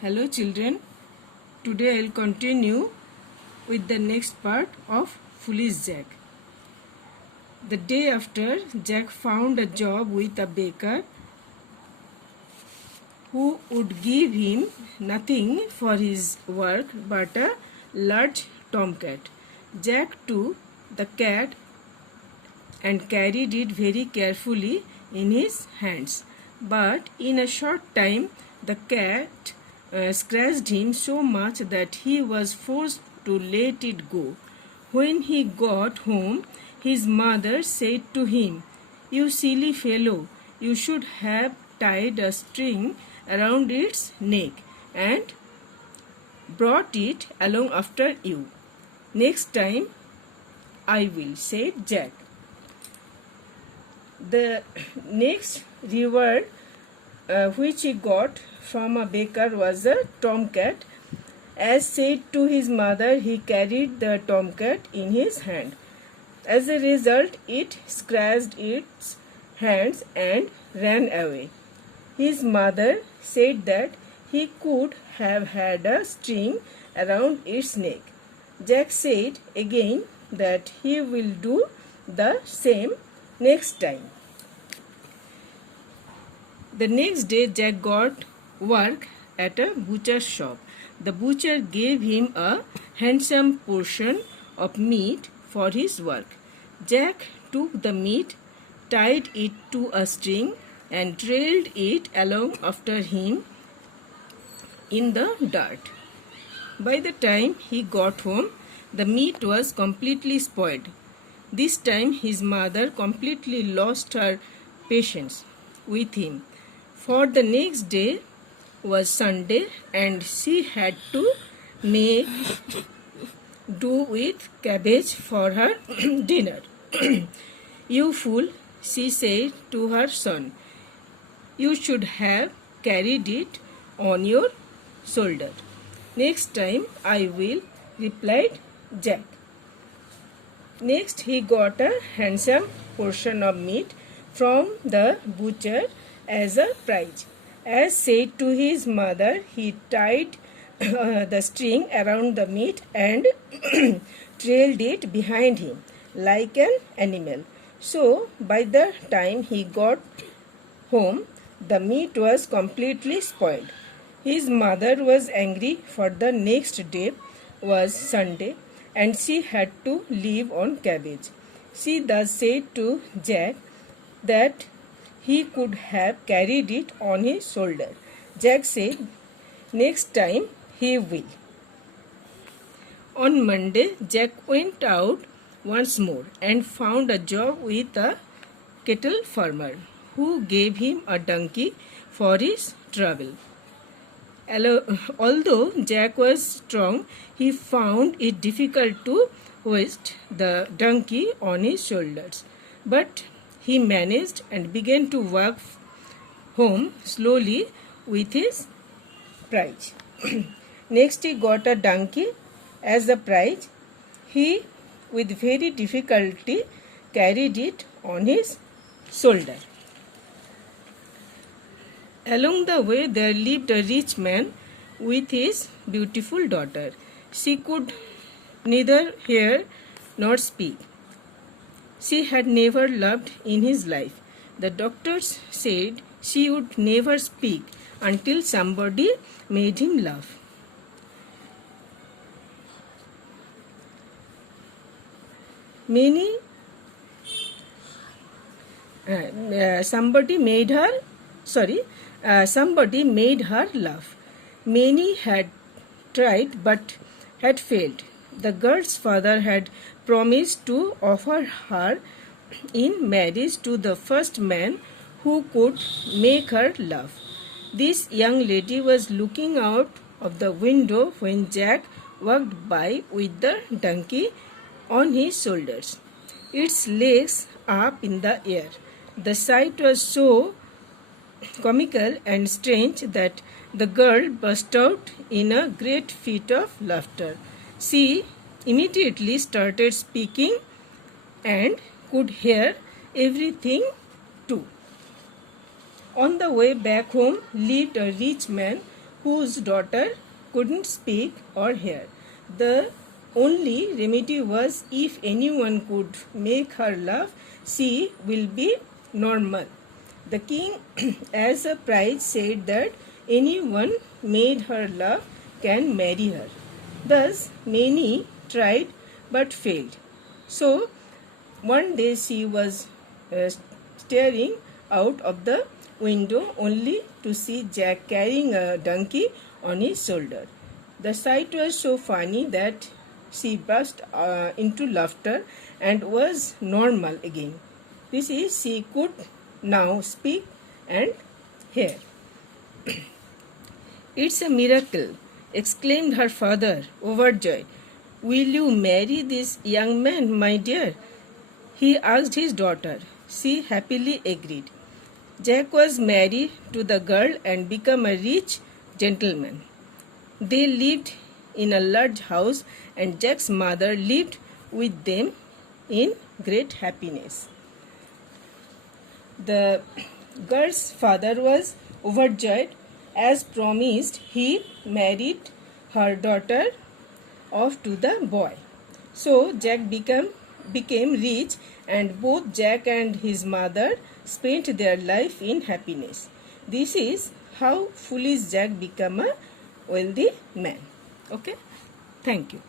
Hello children, today I will continue with the next part of Foolish Jack. The day after, Jack found a job with a baker who would give him nothing for his work but a large tomcat. Jack took the cat and carried it very carefully in his hands. But in a short time, the cat scratched him so much that he was forced to let it go. When he got home, his mother said to him, "You silly fellow, you should have tied a string around its neck and brought it along after you. Next time I will," said Jack. The next reward which he got from a baker was a tomcat. As said to his mother, he carried the tomcat in his hand. As a result, it scratched its hands and ran away. His mother said that he could have had a string around its neck. Jack said again that he will do the same next time. The next day, Jack got work at a butcher's shop. The butcher gave him a handsome portion of meat for his work. Jack took the meat, tied it to a string, and trailed it along after him in the dirt. By the time he got home, the meat was completely spoiled. This time his mother completely lost her patience with him. For the next day was Sunday and she had to make do with cabbage for her dinner. "You fool," she said to her son, "you should have carried it on your shoulder." "Next time I will," replied Jack. Next he got a handsome portion of meat from the butcher as a prize. As said to his mother, he tied the string around the meat and trailed it behind him like an animal. So by the time he got home, the meat was completely spoiled. His mother was angry, for the next day was Sunday and she had to live on cabbage. She thus said to Jack that he could have carried it on his shoulder. Jack said next time he will. On Monday, Jack went out once more and found a job with a cattle farmer who gave him a donkey for his trouble. Although Jack was strong, he found it difficult to hoist the donkey on his shoulders. But he managed and began to walk home slowly with his prize. Next he got a donkey as a prize. He with very difficulty carried it on his shoulder. Along the way there lived a rich man with his beautiful daughter. She could neither hear nor speak. She had never loved in his life. The doctors said she would never speak until somebody made him laugh. Somebody made her laugh. Many had tried but had failed. The girl's father had promised to offer her in marriage to the first man who could make her laugh. This young lady was looking out of the window when Jack walked by with the donkey on his shoulders, its legs up in the air. The sight was so comical and strange that the girl burst out in a great fit of laughter. She immediately started speaking and could hear everything too. On the way back home lived a rich man whose daughter couldn't speak or hear. The only remedy was if anyone could make her laugh, she will be normal. The king, as a prize, said that anyone made her laugh can marry her. Thus, many tried but failed. So, one day she was staring out of the window only to see Jack carrying a donkey on his shoulder. The sight was so funny that she burst into laughter and was normal again. This is, she could now speak and hear. It's a miracle, exclaimed her father, overjoyed. Will you marry this young man, my dear? He asked his daughter. She happily agreed. Jack was married to the girl and became a rich gentleman. They lived in a large house, and Jack's mother lived with them in great happiness. The girl's father was overjoyed. As promised, he married her daughter off to the boy. So Jack became rich, and both Jack and his mother spent their life in happiness. This is how foolish Jack became a wealthy man. Okay, thank you.